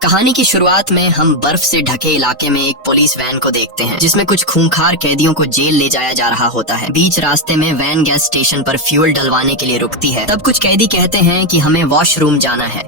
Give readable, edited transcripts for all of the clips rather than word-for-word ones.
कहानी की शुरुआत में हम बर्फ से ढके इलाके में एक पुलिस वैन को देखते हैं जिसमें कुछ खूंखार कैदियों को जेल ले जाया जा रहा होता है। बीच रास्ते में वैन गैस स्टेशन पर फ्यूल डलवाने के लिए रुकती है। तब कुछ कैदी कहते हैं कि हमें वॉशरूम जाना है।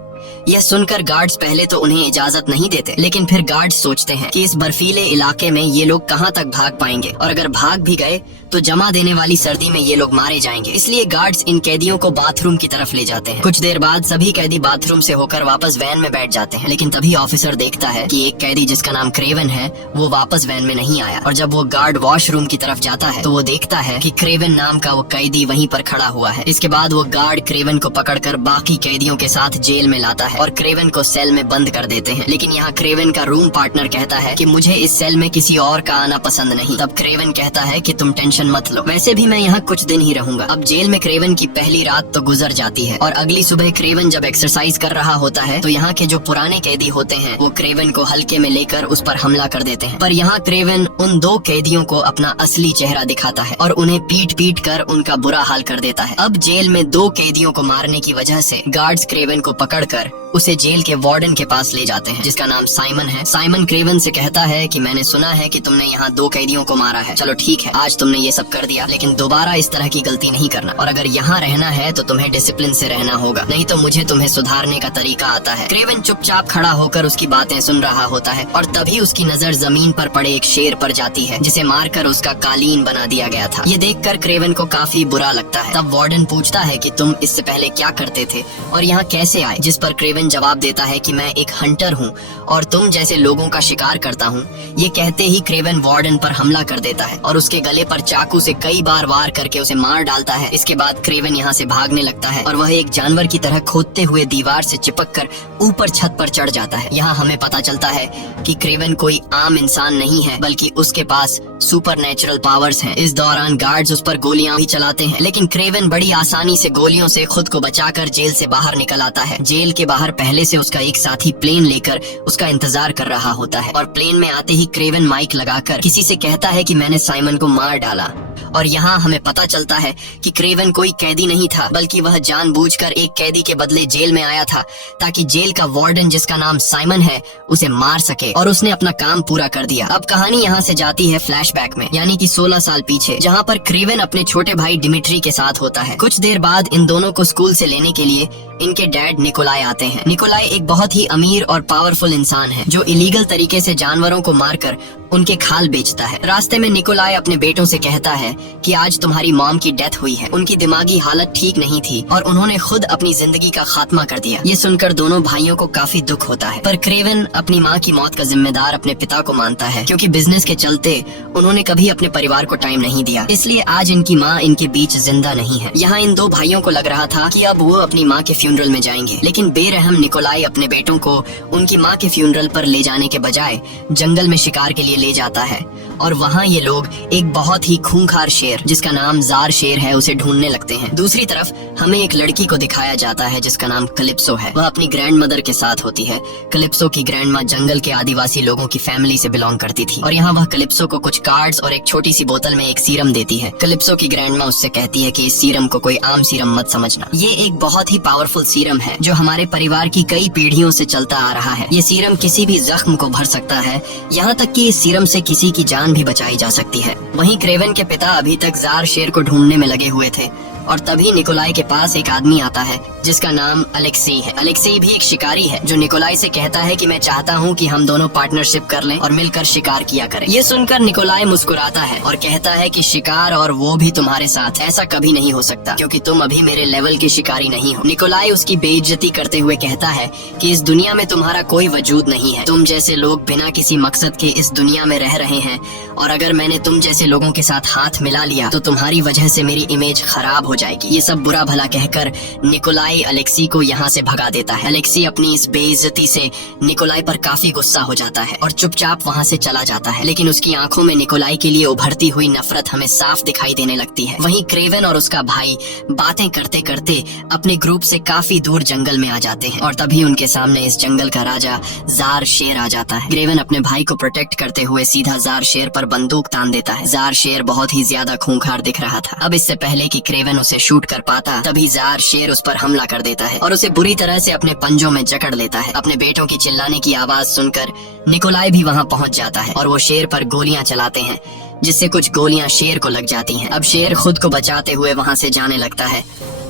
यह सुनकर गार्ड्स पहले तो उन्हें इजाजत नहीं देते, लेकिन फिर गार्ड्स सोचते हैं कि इस बर्फीले इलाके में ये लोग कहाँ तक भाग पाएंगे और अगर भाग भी गए तो जमा देने वाली सर्दी में ये लोग मारे जाएंगे। इसलिए गार्ड्स इन कैदियों को बाथरूम की तरफ ले जाते हैं। कुछ देर बाद सभी कैदी बाथरूम से होकर वापस वैन में बैठ जाते हैं, लेकिन तभी ऑफिसर देखता है कि एक कैदी जिसका नाम क्रेवन है वो वापस वैन में नहीं आया। और जब वो गार्ड वॉशरूम की तरफ जाता है तो वो देखता है कि क्रेवन नाम का वो कैदी वहीं पर खड़ा हुआ है। इसके बाद वो गार्ड क्रेवन को पकड़कर बाकी कैदियों के साथ जेल में लाता है और क्रेवन को सेल में बंद कर देते हैं। लेकिन यहाँ क्रेवन का रूम पार्टनर कहता है कि मुझे इस सेल में किसी और का आना पसंद नहीं। तब क्रेवन कहता है कि तुम टेंशन मत लो, वैसे भी मैं यहाँ कुछ दिन ही रहूंगा। अब जेल में क्रेवन की पहली रात तो गुजर जाती है और अगली सुबह क्रेवन जब एक्सरसाइज कर रहा होता है तो यहाँ के जो पुराने कैदी होते हैं वो क्रेवन को हल्के में लेकर उस पर हमला कर देते हैं। पर यहाँ क्रेवन उन दो कैदियों को अपना असली चेहरा दिखाता है और उन्हें पीट पीट कर उनका बुरा हाल कर देता है। अब जेल में दो कैदियों को मारने की वजह से गार्ड्स क्रेवन को पकड़कर उसे जेल के वार्डन के पास ले जाते हैं जिसका नाम साइमन है। साइमन क्रेवन से कहता है कि मैंने सुना है कि तुमने यहाँ दो कैदियों को मारा है। चलो ठीक है, आज तुमने ये सब कर दिया, लेकिन दोबारा इस तरह की गलती नहीं करना और अगर यहाँ रहना है तो तुम्हें डिसिप्लिन से रहना होगा, नहीं तो मुझे तुम्हें सुधारने का तरीका आता है। क्रेवन चुपचाप खड़ा होकर उसकी बातें सुन रहा होता है और तभी उसकी नजर जमीन पर पड़े एक शेर पर जाती है जिसे मारकर उसका कालीन बना दिया गया था। ये देखकर क्रेवन को काफी बुरा लगता है। तब वार्डन पूछता है कि तुम इससे पहले क्या करते थे और यहाँ कैसे आए, जिस पर क्रेवन जवाब देता है कि मैं एक हंटर हूँ और तुम जैसे लोगों का शिकार करता हूँ। ये कहते ही क्रेवन वार्डन पर हमला कर देता है और उसके गले पर चाकू से कई बार वार करके उसे मार डालता है। इसके बाद क्रेवन यहाँ से भागने लगता है और वह एक जानवर की तरह खोदते हुए दीवार से चिपककर ऊपर छत पर चढ़ जाता है। यहाँ हमें पता चलता है कि क्रेवन कोई आम इंसान नहीं है, बल्कि उसके पास सुपरनेचुरल पावर्स हैं। इस दौरान गार्ड्स उस पर गोलियां भी चलाते हैं, लेकिन क्रेवन बड़ी आसानी से गोलियों से खुद को बचाकर जेल से बाहर निकल आता है। जेल के बाहर पहले से उसका एक साथी प्लेन लेकर उसका इंतजार कर रहा होता है और प्लेन में आते ही क्रेवन माइक लगाकर किसी से कहता है कि मैंने साइमन को मार डाला। और यहाँ हमें पता चलता है कि क्रेवन कोई कैदी नहीं था, बल्कि वह जानबूझकर एक कैदी के बदले जेल में आया था ताकि जेल का वार्डन जिसका नाम साइमन है उसे मार सके, और उसने अपना काम पूरा कर दिया। अब कहानी यहाँ से जाती है फ्लैशबैक में, यानी कि 16 साल पीछे, जहाँ पर क्रेवन अपने छोटे भाई डिमिट्री के साथ होता है। कुछ देर बाद इन दोनों को स्कूल से लेने के लिए इनके डैड निकोलाई आते हैं। निकोलाई एक बहुत ही अमीर और पावरफुल इंसान है जो इलीगल तरीके से जानवरों को मारकर उनके खाल बेचता है। रास्ते में निकोलाई अपने बेटों से कहता है कि आज तुम्हारी मॉम की डेथ हुई है, उनकी दिमागी हालत ठीक नहीं थी और उन्होंने खुद अपनी जिंदगी का खात्मा कर दिया। ये सुनकर दोनों भाइयों को काफी दुख होता है, पर क्रेवन अपनी माँ की मौत का जिम्मेदार अपने पिता को मानता है, क्योंकि बिजनेस के चलते उन्होंने कभी अपने परिवार को टाइम नहीं दिया, इसलिए आज इनकी माँ इनके बीच जिंदा नहीं है। यहाँ इन दो भाइयों को लग रहा था कि अब वो अपनी माँ के फ्यूनरल में जाएंगे, लेकिन बेरहम निकोलाई अपने बेटों को उनकी माँ के फ्यूनरल पर ले जाने के बजाय जंगल में शिकार के लिए ले जाता है और वहाँ ये लोग एक बहुत ही खूंखार शेर जिसका नाम जार शेर है उसे ढूंढने लगते हैं। दूसरी तरफ हमें एक लड़की को दिखाया जाता है जिसका नाम कलिप्सो है। वह अपनी ग्रैंड मदर के साथ होती है। कलिप्सो की ग्रैंड माँ जंगल के आदिवासी लोगों की फैमिली से बिलोंग करती थी और यहाँ वह कलिप्सो को कुछ कार्ड्स और एक छोटी सी बोतल में एक सीरम देती है। कलिप्सो की ग्रैंड माँ उससे कहती है कि इस सीरम को कोई आम सीरम मत समझना, ये एक बहुत ही पावरफुल सीरम है जो हमारे परिवार की कई पीढ़ियों से चलता आ रहा है। ये सीरम किसी भी जख्म को भर सकता है, यहाँ तक कि इस सीरम से किसी की जान भी बचाई जा सकती है। वहीं क्रेवन के पिता अभी तक जार शेर को ढूंढने में लगे हुए थे और तभी निकोलाई के पास एक आदमी आता है जिसका नाम अलेक्सी है। अलेक्सी भी एक शिकारी है जो निकोलाई से कहता है कि मैं चाहता हूँ कि हम दोनों पार्टनरशिप कर लें और मिलकर शिकार किया करें। ये सुनकर निकोलाई मुस्कुराता है और कहता है कि शिकार और वो भी तुम्हारे साथ, ऐसा कभी नहीं हो सकता क्योंकि तुम अभी मेरे लेवल के शिकारी नहीं हो। निकोलाई उसकी बेइज्जती करते हुए कहता है कि इस दुनिया में तुम्हारा कोई वजूद नहीं है, तुम जैसे लोग बिना किसी मकसद के इस दुनिया में रह रहे हैं और अगर मैंने तुम जैसे लोगों के साथ हाथ मिला लिया तो तुम्हारी वजह से मेरी इमेज खराब हो जाएगी। ये सब बुरा भला कहकर निकोलाई अलेक्सी को यहाँ से भगा देता है। अलेक्सी अपनी इस बेइज्जती से निकोलाई पर काफी गुस्सा हो जाता है और चुपचाप वहाँ से चला जाता है, लेकिन उसकी आंखों में निकोलाई के लिए उभरती हुई नफरत हमें साफ दिखाई देने लगती है। वहीं क्रेवन और उसका भाई बातें करते करते अपने ग्रुप से काफी दूर जंगल में आ जाते हैं और तभी उनके सामने इस जंगल का राजा जार शेर आ जाता है। क्रेवन अपने भाई को प्रोटेक्ट करते हुए सीधा जार शेर पर बंदूक तान देता है। जार शेर बहुत ही ज्यादा खूंखार दिख रहा था। अब इससे पहले कि क्रेवन उसे शूट कर पाता, तभी जार शेर उस पर हमला कर देता है और उसे बुरी तरह से अपने पंजों में जकड़ लेता है। अपने बेटों की चिल्लाने की आवाज सुनकर निकोलाई भी वहाँ पहुँच जाता है और वो शेर पर गोलियां चलाते हैं, जिससे कुछ गोलियां शेर को लग जाती हैं। अब शेर खुद को बचाते हुए वहाँ से जाने लगता है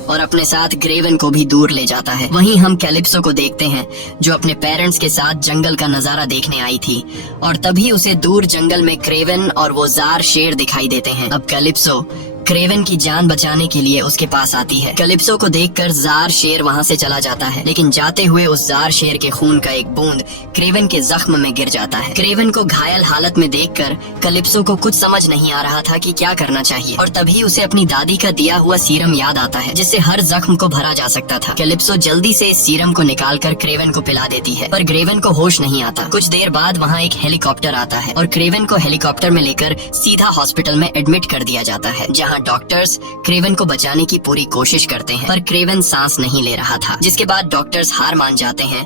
और अपने साथ ग्रेवन को भी दूर ले जाता है। वहीं हम कैलिप्सो को देखते हैं, जो अपने पेरेंट्स के साथ जंगल का नजारा देखने आई थी, और तभी उसे दूर जंगल में क्रेवन और वो जार शेर दिखाई देते हैं। अब कैलिप्सो क्रेवन की जान बचाने के लिए उसके पास आती है। कैलिप्सो को देखकर जार शेर वहाँ से चला जाता है, लेकिन जाते हुए उस जार शेर के खून का एक बूंद क्रेवन के जख्म में गिर जाता है। क्रेवन को घायल हालत में देखकर कैलिप्सो को कुछ समझ नहीं आ रहा था कि क्या करना चाहिए, और तभी उसे अपनी दादी का दिया हुआ सीरम याद आता है, जिससे हर जख्म को भरा जा सकता था। कैलिप्सो जल्दी से इस सीरम को निकालकर क्रेवन को पिला देती है, पर क्रेवन को होश नहीं आता। कुछ देर बाद वहाँ एक हेलीकॉप्टर आता है और क्रेवन को हेलीकॉप्टर में लेकर सीधा हॉस्पिटल में एडमिट कर दिया जाता है, जहाँ डॉक्टर्स क्रेवन को बचाने की पूरी कोशिश करते हैं, पर क्रेवन सांस नहीं ले रहा था। जिसके बाद डॉक्टर्स हार मान जाते हैं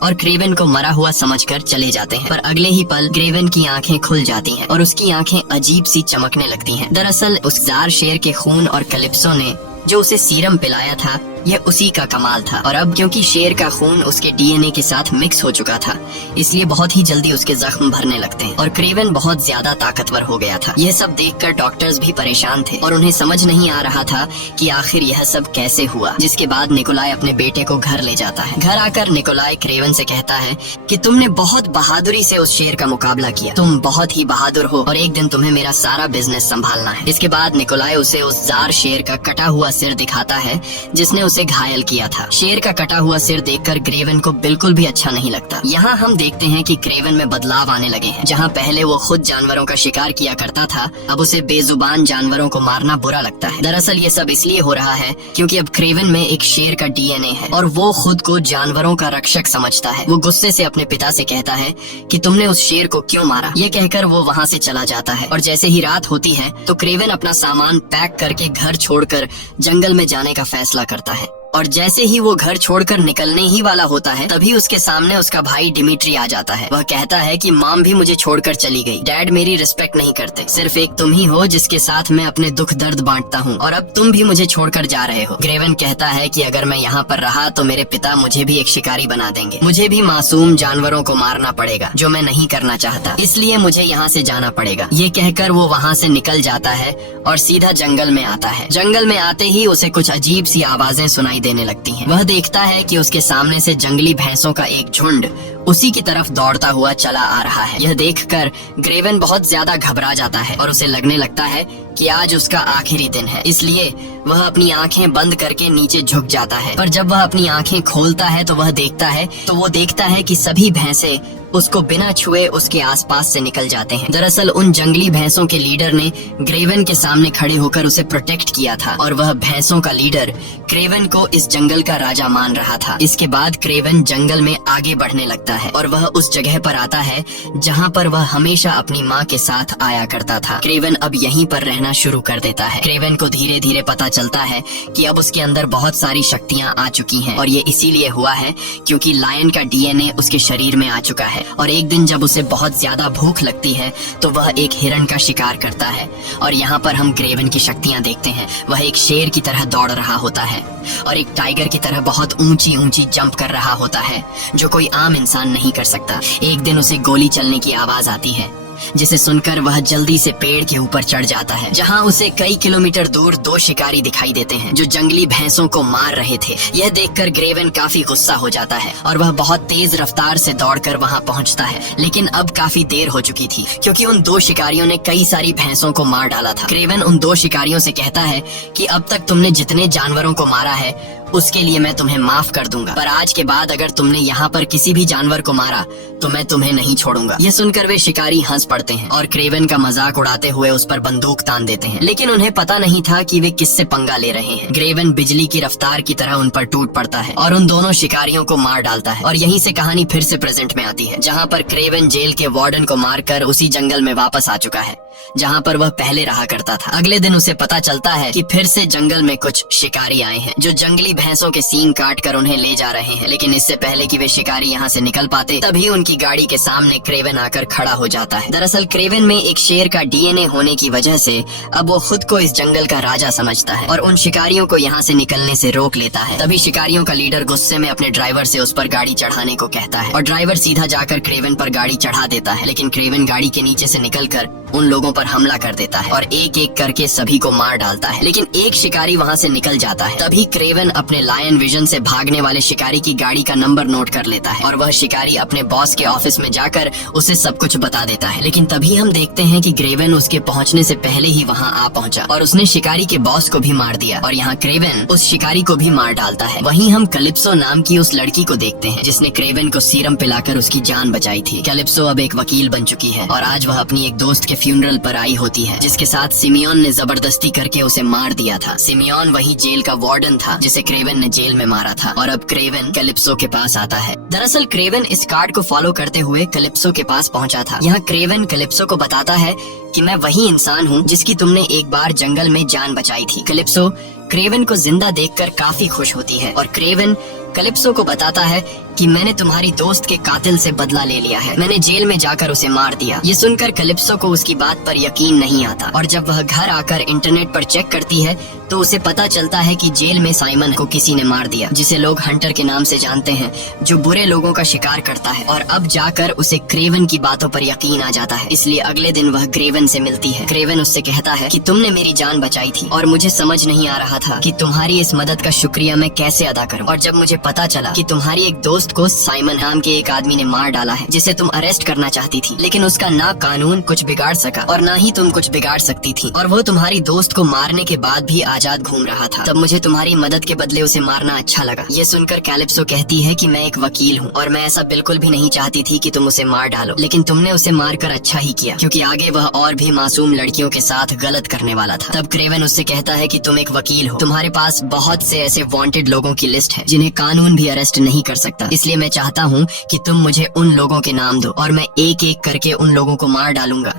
और क्रेवन को मरा हुआ समझकर चले जाते हैं। पर अगले ही पल क्रेवन की आंखें खुल जाती हैं और उसकी आंखें अजीब सी चमकने लगती हैं। दरअसल उस जार शेर के खून और कैलिप्सो ने जो उसे सीरम पिलाया था, यह उसी का कमाल था। और अब क्योंकि शेर का खून उसके डीएनए के साथ मिक्स हो चुका था, इसलिए बहुत ही जल्दी उसके जख्म भरने लगते हैं और क्रेवन बहुत ज्यादा ताकतवर हो गया था। यह सब देखकर डॉक्टर्स भी परेशान थे और उन्हें समझ नहीं आ रहा था कि आखिर यह सब कैसे हुआ। जिसके बाद निकोलाई अपने बेटे को घर ले जाता है। घर आकर निकोलाई क्रेवन से कहता है कि तुमने बहुत बहादुरी से उस शेर का मुकाबला किया, तुम बहुत ही बहादुर हो और एक दिन तुम्हें मेरा सारा बिजनेस संभालना है। इसके बाद निकोलाई उसे उस जार शेर का कटा हुआ सिर दिखाता है जिसने उसे घायल किया था। शेर का कटा हुआ सिर देखकर क्रेवन को बिल्कुल भी अच्छा नहीं लगता। यहाँ हम देखते हैं कि क्रेवन में बदलाव आने लगे हैं। जहाँ पहले वो खुद जानवरों का शिकार किया करता था, अब उसे बेजुबान जानवरों को मारना बुरा लगता है। दरअसल ये सब इसलिए हो रहा है क्योंकि अब क्रेवन में एक शेर का डीएनए है और वो खुद को जानवरों का रक्षक समझता है। वो गुस्से से अपने पिता से कहता है कि तुमने उस शेर को क्यों मारा। ये कहकर वो वहाँ से चला जाता है और जैसे ही रात होती है तो क्रेवन अपना सामान पैक करके घर छोड़कर जंगल में जाने का फैसला करता है। और जैसे ही वो घर छोड़कर निकलने ही वाला होता है, तभी उसके सामने उसका भाई डिमिट्री आ जाता है। वह कहता है कि मॉम भी मुझे छोड़कर चली गई, डैड मेरी रिस्पेक्ट नहीं करते, सिर्फ एक तुम ही हो जिसके साथ मैं अपने दुख दर्द बांटता हूँ, और अब तुम भी मुझे छोड़कर जा रहे हो। क्रेवन कहता है कि अगर मैं यहाँ पर रहा तो मेरे पिता मुझे भी एक शिकारी बना देंगे, मुझे भी मासूम जानवरों को मारना पड़ेगा, जो मैं नहीं करना चाहता, इसलिए मुझे यहाँ से जाना पड़ेगा। ये कहकर वो वहाँ से निकल जाता है और सीधा जंगल में आता है। जंगल में आते ही उसे कुछ अजीब सी आवाजें सुनाई देने लगती हैं। वह देखता है कि उसके सामने से जंगली भैंसों का एक झुंड उसी की तरफ दौड़ता हुआ चला आ रहा है। यह देखकर क्रेवन बहुत ज्यादा घबरा जाता है और उसे लगने लगता है कि आज उसका आखिरी दिन है, इसलिए वह अपनी आंखें बंद करके नीचे झुक जाता है। पर जब वह अपनी आंखें खोलता है तो वो देखता है कि सभी भैंसे उसको बिना छुए उसके आसपास से निकल जाते हैं। दरअसल उन जंगली भैंसों के लीडर ने क्रेवन के सामने खड़े होकर उसे प्रोटेक्ट किया था और वह भैंसों का लीडर क्रेवन को इस जंगल का राजा मान रहा था। इसके बाद क्रेवन जंगल में आगे बढ़ने लगता है और वह उस जगह पर आता है जहाँ पर वह हमेशा अपनी माँ के साथ आया करता था। क्रेवन अब यहीं पर रहना शुरू कर देता है। क्रेवन को धीरे धीरे पता चलता है कि अब उसके अंदर बहुत सारी शक्तियाँ आ चुकी हैं और ये इसीलिए हुआ है क्योंकि लायन का डीएनए उसके शरीर में आ चुका है। और एक दिन जब उसे बहुत ज्यादा भूख लगती है तो वह एक हिरण का शिकार करता है और यहाँ पर हम क्रेवन की शक्तियाँ देखते हैं। वह एक शेर की तरह दौड़ रहा होता है और एक टाइगर की तरह बहुत ऊंची ऊंची जंप कर रहा होता है, जो कोई आम इंसान नहीं कर सकता। एक दिन उसे गोली चलने की आवाज आती है, जिसे सुनकर वह जल्दी से पेड़ के ऊपर चढ़ जाता है, जहां उसे कई किलोमीटर दूर दो शिकारी दिखाई देते हैं जो जंगली भैंसों को मार रहे थे। यह देखकर क्रेवन काफी गुस्सा हो जाता है और वह बहुत तेज रफ्तार से दौड़कर वहां पहुंचता है, लेकिन अब काफी देर हो चुकी थी क्योंकि उन दो शिकारियों ने कई सारी भैंसों को मार डाला था। क्रेवन उन दो शिकारियों से कहता है कि अब तक तुमने जितने जानवरों को मारा है उसके लिए मैं तुम्हें माफ कर दूंगा, पर आज के बाद अगर तुमने यहाँ पर किसी भी जानवर को मारा तो मैं तुम्हें नहीं छोड़ूंगा। यह सुनकर वे शिकारी हंस पड़ते हैं और क्रेवन का मजाक उड़ाते हुए उस पर बंदूक तान देते हैं, लेकिन उन्हें पता नहीं था कि वे किससे पंगा ले रहे हैं। क्रेवन बिजली की रफ्तार की तरह उन पर टूट पड़ता है और उन दोनों शिकारियों को मार डालता है। और यहीं से कहानी फिर से प्रेजेंट में आती है, जहाँ पर क्रेवन जेल के वार्डन को मारकर उसी जंगल में वापस आ चुका है जहाँ पर वह पहले रहा करता था। अगले दिन उसे पता चलता है कि फिर से जंगल में कुछ शिकारी आए हैं जो जंगली भैंसों के सींग काट कर उन्हें ले जा रहे हैं। लेकिन इससे पहले कि वे शिकारी यहाँ से निकल पाते, तभी उनकी गाड़ी के सामने क्रेवन आकर खड़ा हो जाता है। दरअसल क्रेवन में एक शेर का डीएनए होने की वजह से अब वो खुद को इस जंगल का राजा समझता है और उन शिकारियों को यहाँ से निकलने से रोक लेता है। तभी शिकारियों का लीडर गुस्से में अपने ड्राइवर से उस पर गाड़ी चढ़ाने को कहता है और ड्राइवर सीधा जाकर क्रेवन पर गाड़ी चढ़ा देता है। लेकिन क्रेवन गाड़ी के नीचे से निकलकर उन लोगों पर हमला कर देता है और एक एक करके सभी को मार डालता है। लेकिन एक शिकारी वहाँ से निकल जाता है। तभी क्रेवन अपने लायन विजन से भागने वाले शिकारी की गाड़ी का नंबर नोट कर लेता है और वह शिकारी अपने बॉस के ऑफिस में जाकर उसे सब कुछ बता देता है। लेकिन तभी हम देखते हैं कि क्रेवन उसके पहुंचने से पहले ही वहां आ पहुंचा और उसने शिकारी के बॉस को भी मार दिया और यहाँ क्रेवन उस शिकारी को भी मार डालता है। वहीं हम कैलिप्सो नाम की उस लड़की को देखते हैं जिसने क्रेवन को सीरम पिलाकर उसकी जान बचाई थी। कैलिप्सो अब एक वकील बन चुकी है और आज वह अपनी एक दोस्त के फ्यूनरल पर आई होती है जिसके साथ सिमियोन ने जबरदस्ती करके उसे मार दिया था। सिमियोन वही जेल का वार्डन था जिसे क्रेवन ने जेल में मारा था और अब क्रेवन कैलिप्सो के पास आता है। दरअसल क्रेवन इस कार्ड को फॉलो करते हुए कैलिप्सो के पास पहुंचा था। यहाँ क्रेवन कैलिप्सो को बताता है कि मैं वही इंसान हूँ जिसकी तुमने एक बार जंगल में जान बचाई थी। कैलिप्सो क्रेवन को जिंदा देखकर काफी खुश होती है और क्रेवन कैलिप्सो को बताता है कि मैंने तुम्हारी दोस्त के कातिल से बदला ले लिया है, मैंने जेल में जाकर उसे मार दिया। ये सुनकर कैलिप्सो को उसकी बात पर यकीन नहीं आता और जब वह घर आकर इंटरनेट पर चेक करती है तो उसे पता चलता है कि जेल में साइमन को किसी ने मार दिया, जिसे लोग हंटर के नाम से जानते हैं, जो बुरे लोगों का शिकार करता है। और अब जाकर उसे क्रेवन की बातों पर यकीन आ जाता है, इसलिए अगले दिन वह क्रेवन से मिलती है। क्रेवन उससे कहता है कि तुमने मेरी जान बचाई थी और मुझे समझ नहीं आ रहा था कि तुम्हारी इस मदद का शुक्रिया मैं कैसे अदा करूं। और जब मुझे पता चला कि तुम्हारी एक दोस्त को साइमन नाम के एक आदमी ने मार डाला है जिसे तुम अरेस्ट करना चाहती थी, लेकिन उसका ना कानून कुछ बिगाड़ सका और ना ही तुम कुछ बिगाड़ सकती थी और वो तुम्हारी दोस्त को मारने के बाद भी आजाद घूम रहा था, तब मुझे तुम्हारी मदद के बदले उसे मारना अच्छा लगा। ये सुनकर कैलिप्सो कहती है कि मैं एक वकील हूँ और मैं ऐसा बिल्कुल भी नहीं चाहती थी कि तुम उसे मार डालो, लेकिन तुमने उसे मारकर अच्छा ही किया क्योंकि आगे वह और भी मासूम लड़कियों के साथ गलत करने वाला था। तब क्रेवन उससे कहता है कि तुम एक वकील हो, तुम्हारे पास बहुत से ऐसे वांटेड लोगों की लिस्ट है जिन्हें कानून भी अरेस्ट नहीं कर सकता, इसलिए मैं चाहता हूँ कि तुम मुझे उन लोगों के नाम दो और मैं एक एक करके उन लोगों को मार डालूंगा।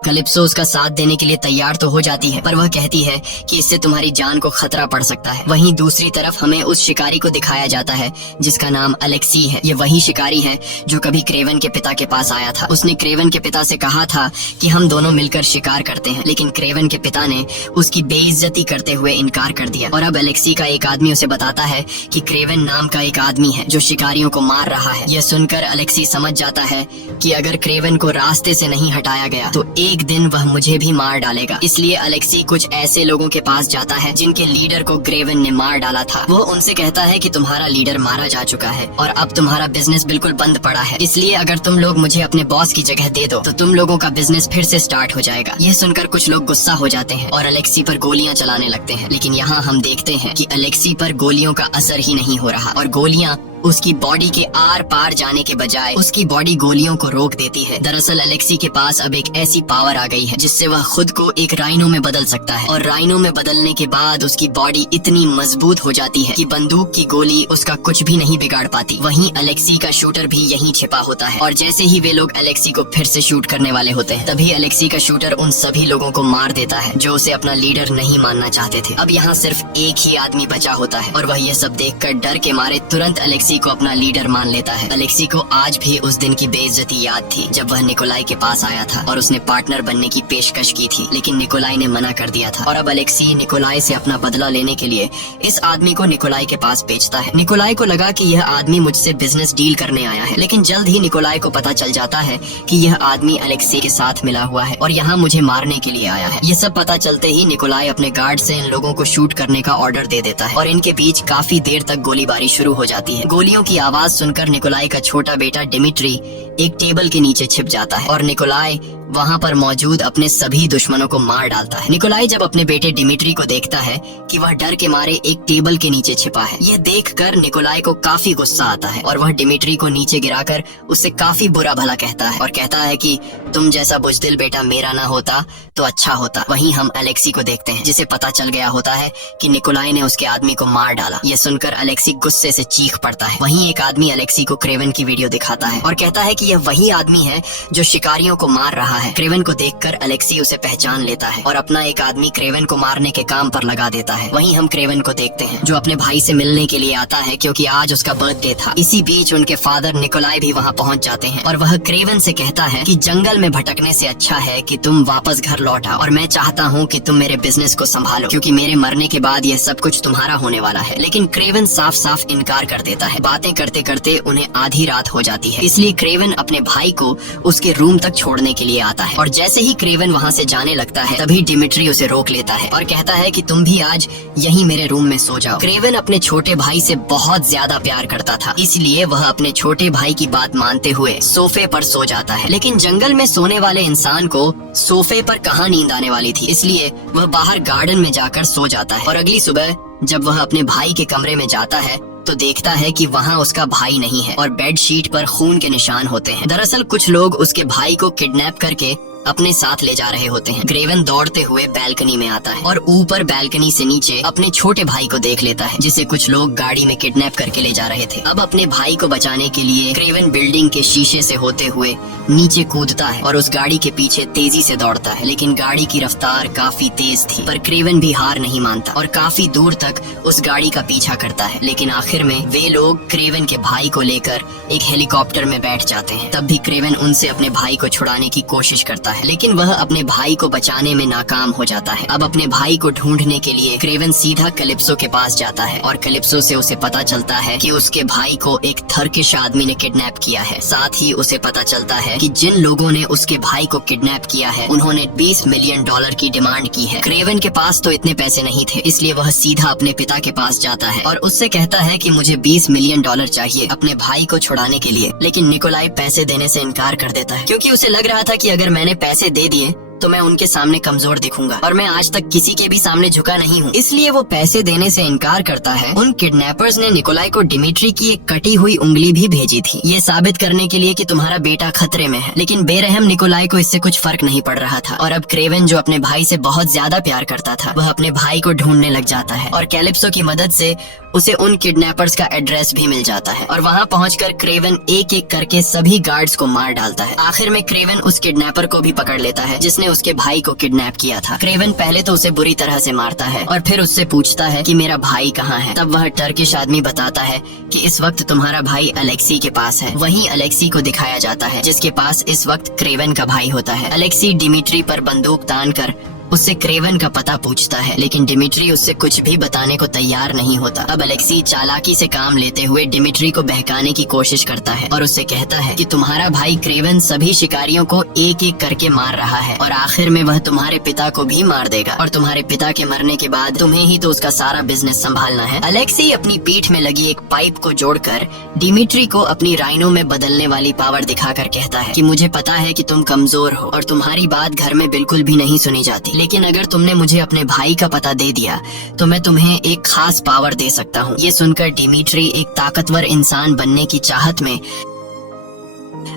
कैलिप्सो उसका साथ देने के लिए तैयार तो हो जाती है पर वह कहती है कि इससे तुम्हारी जान को खतरा पड़ सकता है। वहीं दूसरी तरफ हमें उस शिकारी को दिखाया जाता है जिसका नाम अलेक्सी है। ये वही शिकारी है जो कभी क्रेवन के पिता के पास आया था। उसने क्रेवन के पिता से कहा था कि हम दोनों मिलकर शिकार करते हैं, लेकिन क्रेवन के पिता ने उसकी बेइज्जती करते हुए इनकार कर दिया और अब अलेक्सी का एक आदमी उसे बताता है कि क्रेवन नाम का एक आदमी है जो शिकारियों को मार रहा है। यह सुनकर अलेक्सी समझ जाता है कि अगर क्रेवन को रास्ते से नहीं हटाया गया तो एक दिन वह मुझे भी मार डालेगा। इसलिए अलेक्सी कुछ ऐसे लोगों के पास जाता है जिनके लीडर को क्रेवन ने मार डाला था। वो उनसे कहता है कि तुम्हारा लीडर मारा जा चुका है और अब तुम्हारा बिजनेस बिल्कुल बंद पड़ा है, इसलिए अगर तुम लोग मुझे अपने बॉस की जगह दे दो तो तुम लोगों का बिजनेस फिर से स्टार्ट हो जाएगा। ये सुनकर कुछ लोग गुस्सा हो जाते हैं और अलेक्सी पर गोलियां चलाने लगते हैं, लेकिन यहाँ हम देखते हैं कि अलेक्सी पर गोलियों का असर ही नहीं हो रहा और गोलियां उसकी बॉडी के आर पार जाने के बजाय उसकी बॉडी गोलियों को रोक देती है। दरअसल अलेक्सी के पास अब एक ऐसी पावर आ गई है जिससे वह खुद को एक राइनो में बदल सकता है और राइनो में बदलने के बाद उसकी बॉडी इतनी मजबूत हो जाती है कि बंदूक की गोली उसका कुछ भी नहीं बिगाड़ पाती। वहीं अलेक्सी का शूटर भी यहीं छिपा होता है और जैसे ही वे लोग अलेक्सी को फिर से शूट करने वाले होते हैं तभी अलेक्सी का शूटर उन सभी लोगों को मार देता है जो उसे अपना लीडर नहीं मानना चाहते थे। अब यहाँ सिर्फ एक ही आदमी बचा होता है और वह ये सब देखकर डर के मारे तुरंत अलेक्सी को अपना लीडर मान लेता है। अलेक्सी को आज भी उस दिन की बेइज्जती याद थी जब वह निकोलाई के पास आया था और उसने पार्टनर बनने की पेशकश की थी, लेकिन निकोलाई ने मना कर दिया था और अब अलेक्सी निकोलाई से अपना बदला लेने के लिए इस आदमी को निकोलाई के पास भेजता है। निकोलाई को लगा कि यह आदमी मुझसे बिजनेस डील करने आया है, लेकिन जल्द ही निकोलाई को पता चल जाता है कि यह आदमी अलेक्सी के साथ मिला हुआ है और यहाँ मुझे मारने के लिए आया है। ये सब पता चलते ही निकोलाई अपने गार्ड से इन लोगों को शूट करने का ऑर्डर दे देता है और इनके बीच काफी देर तक गोलीबारी शुरू हो जाती है। गोलियों की आवाज सुनकर निकोलाई का छोटा बेटा डिमिट्री एक टेबल के नीचे छिप जाता है और निकोलाई वहाँ पर मौजूद अपने सभी दुश्मनों को मार डालता है। निकोलाई जब अपने बेटे डिमिट्री को देखता है कि वह डर के मारे एक टेबल के नीचे छिपा है, यह देखकर निकोलाई को काफी गुस्सा आता है और वह डिमिट्री को नीचे गिराकर उससे काफी बुरा भला कहता है और कहता है कि तुम जैसा बुजदिल बेटा मेरा ना होता तो अच्छा होता। वहीं हम अलेक्सी को देखते हैं जिसे पता चल गया होता है कि निकोलाई ने उसके आदमी को मार डाला। ये सुनकर अलेक्सी गुस्से से चीख पड़ता है। वहीं एक आदमी अलेक्सी को क्रेवन की वीडियो दिखाता है और कहता है कि यह वही आदमी है जो शिकारियों को मार रहा रहा है। क्रेवन को देखकर अलेक्सी उसे पहचान लेता है और अपना एक आदमी क्रेवन को मारने के काम पर लगा देता है। वहीं हम क्रेवन को देखते हैं जो अपने भाई से मिलने के लिए आता है क्योंकि आज उसका बर्थडे था। इसी बीच उनके फादर निकोलाई भी वहाँ पहुँच जाते हैं और वह क्रेवन से कहता है कि जंगल में भटकने से अच्छा है कि तुम वापस घर लौट आओ और मैं चाहता हूँ कि तुम मेरे बिजनेस को संभालो क्योंकि मेरे मरने के बाद यह सब कुछ तुम्हारा होने वाला है। लेकिन क्रेवन साफ साफ इनकार कर देता है। बातें करते करते उन्हें आधी रात हो जाती है, इसलिए क्रेवन अपने भाई को उसके रूम तक छोड़ने के लिए आता है और जैसे ही क्रेवन वहाँ से जाने लगता है तभी डिमिट्री उसे रोक लेता है और कहता है कि तुम भी आज यहीं मेरे रूम में सो जाओ। क्रेवन अपने छोटे भाई से बहुत ज्यादा प्यार करता था, इसलिए वह अपने छोटे भाई की बात मानते हुए सोफे पर सो जाता है। लेकिन जंगल में सोने वाले इंसान को सोफे पर कहाँ नींद आने वाली थी, इसलिए वह बाहर गार्डन में जाकर सो जाता है और अगली सुबह जब वह अपने भाई के कमरे में जाता है तो देखता है कि वहाँ उसका भाई नहीं है और बेडशीट पर खून के निशान होते हैं। दरअसल कुछ लोग उसके भाई को किडनैप करके अपने साथ ले जा रहे होते हैं। क्रेवन दौड़ते हुए बैल्कनी में आता है और ऊपर बैल्कनी से नीचे अपने छोटे भाई को देख लेता है जिसे कुछ लोग गाड़ी में किडनैप करके ले जा रहे थे। अब अपने भाई को बचाने के लिए क्रेवन बिल्डिंग के शीशे से होते हुए नीचे कूदता है और उस गाड़ी के पीछे तेजी से दौड़ता है। लेकिन गाड़ी की रफ्तार काफी तेज थी, पर क्रेवन भी हार नहीं मानता और काफी दूर तक उस गाड़ी का पीछा करता है। लेकिन आखिर में वे लोग क्रेवन के भाई को लेकर एक हेलीकॉप्टर में बैठ जाते हैं। तब भी क्रेवन उनसे अपने भाई को छुड़ाने की कोशिश करता है, लेकिन वह अपने भाई को बचाने में नाकाम हो जाता है। अब अपने भाई को ढूंढने के लिए क्रेवन सीधा कैलिप्सो के पास जाता है और कैलिप्सो से उसे पता चलता है कि उसके भाई को एक थर्किश आदमी ने किडनैप किया है। साथ ही उसे पता चलता है कि जिन लोगों ने उसके भाई को किडनैप किया है उन्होंने $20 मिलियन की डिमांड की है। क्रेवन के पास तो इतने पैसे नहीं थे, इसलिए वह सीधा अपने पिता के पास जाता है और उससे कहता है कि मुझे $20 मिलियन चाहिए अपने भाई को छुड़ाने के लिए। लेकिन निकोलाई पैसे देने से इनकार कर देता है क्योंकि उसे लग रहा था कि अगर मैंने पैसे दे दिए तो मैं उनके सामने कमजोर दिखूंगा और मैं आज तक किसी के भी सामने झुका नहीं हूँ, इसलिए वो पैसे देने से इनकार करता है। उन किडनैपर्स ने निकोलाई को डिमिट्री की एक कटी हुई उंगली भी भेजी थी, ये साबित करने के लिए कि तुम्हारा बेटा खतरे में है। लेकिन बेरहम निकोलाई को इससे कुछ फर्क नहीं पड़ रहा था और अब क्रेवन जो अपने भाई से बहुत ज्यादा प्यार करता था वह अपने भाई को ढूंढने लग जाता है और कैलिप्सो की मदद से उसे उन किडनैपर्स का एड्रेस भी मिल जाता है और वहाँ पहुंचकर क्रेवन एक एक करके सभी गार्ड्स को मार डालता है। आखिर में क्रेवन उस किडनैपर को भी पकड़ लेता है जिसने उसके भाई को किडनैप किया था। क्रेवन पहले तो उसे बुरी तरह से मारता है और फिर उससे पूछता है कि मेरा भाई कहाँ है। तब वह टर्किश आदमी बताता है कि इस वक्त तुम्हारा भाई अलेक्सी के पास है। वहीं अलेक्सी को दिखाया जाता है जिसके पास इस वक्त क्रेवन का भाई होता है। अलेक्सी डिमिट्री पर बंदूक तान कर उससे क्रेवन का पता पूछता है, लेकिन डिमिट्री उससे कुछ भी बताने को तैयार नहीं होता। अब अलेक्सी चालाकी से काम लेते हुए डिमिट्री को बहकाने की कोशिश करता है और उससे कहता है कि तुम्हारा भाई क्रेवन सभी शिकारियों को एक एक करके मार रहा है और आखिर में वह तुम्हारे पिता को भी मार देगा और तुम्हारे पिता के मरने के बाद तुम्हें ही तो उसका सारा बिजनेस संभालना है। अलेक्सी अपनी पीठ में लगी एक पाइप को जोड़कर डिमिट्री को अपनी राइनो में बदलने वाली पावर दिखाकर कहता है कि मुझे पता है कि तुम कमजोर हो और तुम्हारी बात घर में बिल्कुल भी नहीं सुनी जाती, लेकिन अगर तुमने मुझे अपने भाई का पता दे दिया तो मैं तुम्हें एक खास पावर दे सकता हूँ। ये सुनकर डिमिट्री एक ताकतवर इंसान बनने की चाहत में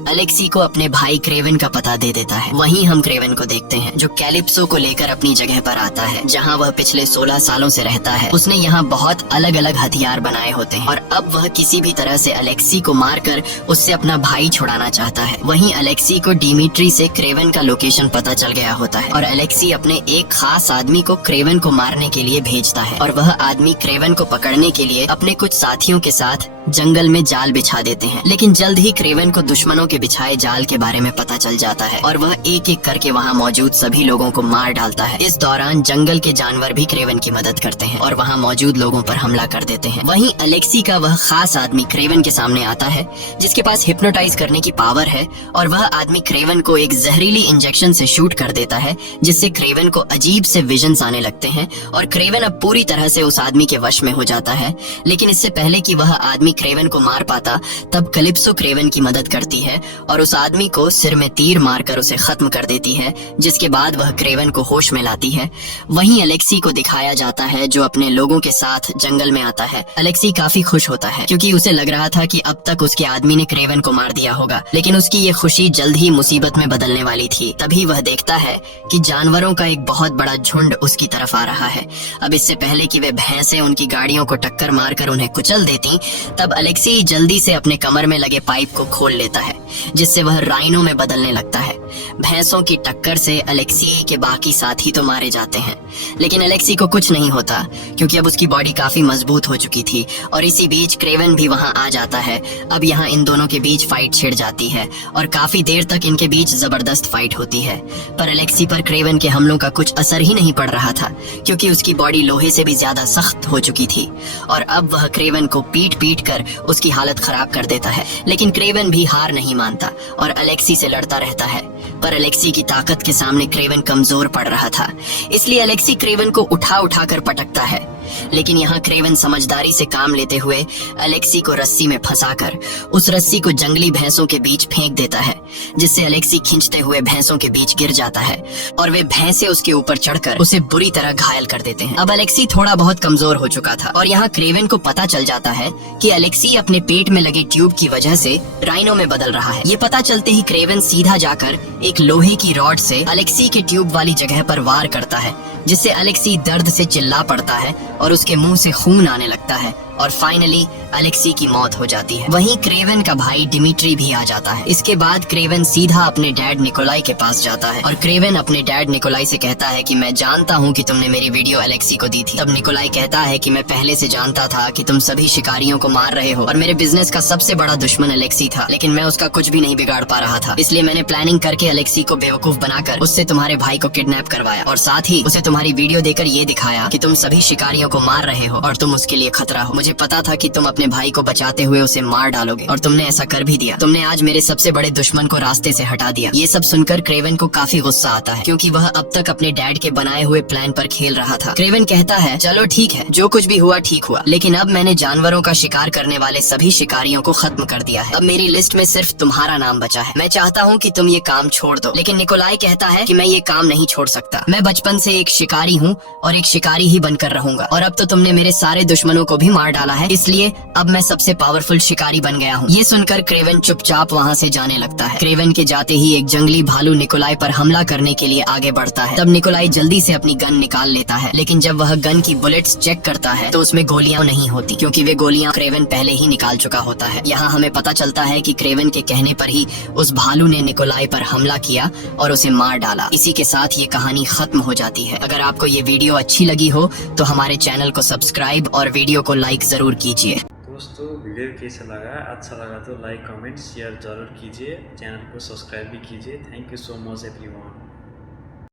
अलेक्सी को अपने भाई क्रेवन का पता दे देता है। वहीं हम क्रेवन को देखते हैं जो कैलिप्सो को लेकर अपनी जगह पर आता है जहां वह पिछले 16 सालों से रहता है। उसने यहाँ बहुत अलग अलग हथियार बनाए होते हैं और अब वह किसी भी तरह से अलेक्सी को मारकर उससे अपना भाई छुड़ाना चाहता है। वहीं अलेक्सी को डिमिट्री से क्रेवन का लोकेशन पता चल गया होता है और अलेक्सी अपने एक खास आदमी को क्रेवन को मारने के लिए भेजता है और वह आदमी क्रेवन को पकड़ने के लिए अपने कुछ साथियों के साथ जंगल में जाल बिछा देते हैं। लेकिन जल्द ही क्रेवन को दुश्मनों के बिछाए जाल के बारे में पता चल जाता है और वह एक एक करके वहाँ मौजूद सभी लोगों को मार डालता है। इस दौरान जंगल के जानवर भी क्रेवन की मदद करते हैं और वहाँ मौजूद लोगों पर हमला कर देते हैं। वहीं अलेक्सी का वह खास आदमी क्रेवन के सामने आता है जिसके पास हिप्नोटाइज करने की पावर है और वह आदमी क्रेवन को एक जहरीली इंजेक्शन से शूट कर देता है जिससे क्रेवन को अजीब से विजन्स आने लगते हैं और क्रेवन अब पूरी तरह से उस आदमी के वश में हो जाता है। लेकिन इससे पहले कि वह आदमी क्रेवन को मार पाता तब कैलिप्सो क्रेवन की मदद करती है और उस आदमी को सिर में तीर मारकर उसे खत्म कर देती है, जिसके बाद वह क्रेवन को होश में लाती है। वहीं अलेक्सी को दिखाया जाता है जो अपने लोगों के साथ जंगल में आता है। अलेक्सी काफी खुश होता है क्योंकि उसे लग रहा था कि अब तक उसके आदमी ने क्रेवन को मार दिया होगा, लेकिन उसकी ये खुशी जल्द ही मुसीबत में बदलने वाली थी। तभी वह देखता है कि जानवरों का एक बहुत बड़ा झुंड उसकी तरफ आ रहा है। अब इससे पहले कि वे भैंसें उनकी गाड़ियों को टक्कर मारकर उन्हें कुचल देती, तब अलेक्सी जल्दी से अपने कमर में लगे पाइप को खोल लेता है जिससे वह राइनो में बदलने लगता है। भैंसों की टक्कर से अलेक्सी के बाकी साथी तो मारे जाते हैं, लेकिन अलेक्सी को कुछ नहीं होता क्योंकि अब उसकी बॉडी काफी मजबूत हो चुकी थी। और इसी बीच क्रेवन भी वहां आ जाता है। अब यहाँ इन दोनों के बीच फाइट छिड़ जाती है और काफी देर तक इनके बीच जबरदस्त फाइट होती है। पर अलेक्सी पर क्रेवन के हमलों का कुछ असर ही नहीं पड़ रहा था क्योंकि उसकी बॉडी लोहे से भी ज्यादा सख्त हो चुकी थी और अब वह क्रेवन को पीट पीट कर उसकी हालत खराब कर देता है। लेकिन क्रेवन भी हार नहीं मानता और अलेक्सी से लड़ता रहता है। पर अलेक्सी की ताकत के सामने क्रेवन कमजोर पड़ रहा था, इसलिए अलेक्सी क्रेवन को उठा उठा कर पटकता है। लेकिन यहाँ क्रेवन समझदारी से काम लेते हुए अलेक्सी को रस्सी में फंसाकर उस रस्सी को जंगली भैंसों के बीच फेंक देता है, जिससे अलेक्सी खींचते हुए भैंसों के बीच गिर जाता है और वे भैंसे उसके ऊपर चढ़कर उसे बुरी तरह घायल कर देते हैं। अब अलेक्सी थोड़ा बहुत कमजोर हो चुका था और यहाँ क्रेवन को पता चल जाता है कि अलेक्सी अपने पेट में लगे ट्यूब की वजह से राइनो में बदल रहा है। ये पता चलते ही क्रेवन सीधा जाकर एक लोहे की रॉड से अलेक्सी के ट्यूब वाली जगह पर वार करता है, जिससे अलेक्सी दर्द से चिल्ला पड़ता है और उसके मुंह से खून आने लगता है और फाइनली अलेक्सी की मौत हो जाती है। वहीं क्रेवन का भाई डिमिट्री भी आ जाता है। इसके बाद क्रेवन सीधा अपने डैड निकोलाई के पास जाता है और क्रेवन अपने डैड निकोलाई से कहता है कि मैं जानता हूँ कि तुमने मेरी वीडियो अलेक्सी को दी थी। तब निकोलाई कहता है कि मैं पहले से जानता था कि तुम सभी शिकारियों को मार रहे हो और मेरे बिजनेस का सबसे बड़ा दुश्मन अलेक्सी था, लेकिन मैं उसका कुछ भी नहीं बिगाड़ पा रहा था। इसलिए मैंने प्लानिंग करके अलेक्सी को बेवकूफ बनाकर उससे तुम्हारे भाई को किडनैप करवाया और साथ ही उसे तुम्हारी वीडियो देकर ये दिखाया कि तुम सभी शिकारियों को मार रहे हो और तुम उसके लिए खतरा हो। मुझे पता था कि तुम अपने भाई को बचाते हुए उसे मार डालोगे और तुमने ऐसा कर भी दिया। तुमने आज मेरे सबसे बड़े दुश्मन को रास्ते से हटा दिया। ये सब सुनकर क्रेवन को काफी गुस्सा आता है क्योंकि वह अब तक अपने डैड के बनाए हुए प्लान पर खेल रहा था। क्रेवन कहता है चलो ठीक है, जो कुछ भी हुआ ठीक हुआ, लेकिन अब मैंने जानवरों का शिकार करने वाले सभी शिकारियों को खत्म कर दिया है। अब मेरी लिस्ट में सिर्फ तुम्हारा नाम बचा है। मैं चाहता हूँ कि तुम ये काम छोड़ दो। लेकिन निकोलाई कहता है कि मैं ये काम नहीं छोड़ सकता। मैं बचपन से एक शिकारी हूँ और एक शिकारी ही बनकर रहूंगा और अब तो तुमने मेरे सारे दुश्मनों को भी मार डाला है, इसलिए अब मैं सबसे पावरफुल शिकारी बन गया हूँ। ये सुनकर क्रेवन चुपचाप वहाँ से जाने लगता है। क्रेवन के जाते ही एक जंगली भालू निकोलाई पर हमला करने के लिए आगे बढ़ता है। तब निकोलाई जल्दी से अपनी गन निकाल लेता है, लेकिन जब वह गन की बुलेट्स चेक करता है तो उसमें गोलियां नहीं होती क्योंकि वे गोलियां क्रेवन पहले ही निकाल चुका होता है। यहाँ हमें पता चलता है कि क्रेवन के कहने पर ही उस भालू ने निकोलाई पर हमला किया और उसे मार डाला। इसी के साथ ये कहानी खत्म हो जाती है। अगर आपको ये वीडियो अच्छी लगी हो तो हमारे चैनल को सब्सक्राइब और वीडियो को लाइक जरूर कीजिए। दोस्तों वीडियो कैसा लगा? अच्छा लगा तो लाइक कमेंट शेयर जरूर कीजिए, चैनल को सब्सक्राइब भी कीजिए। Thank you so much everyone.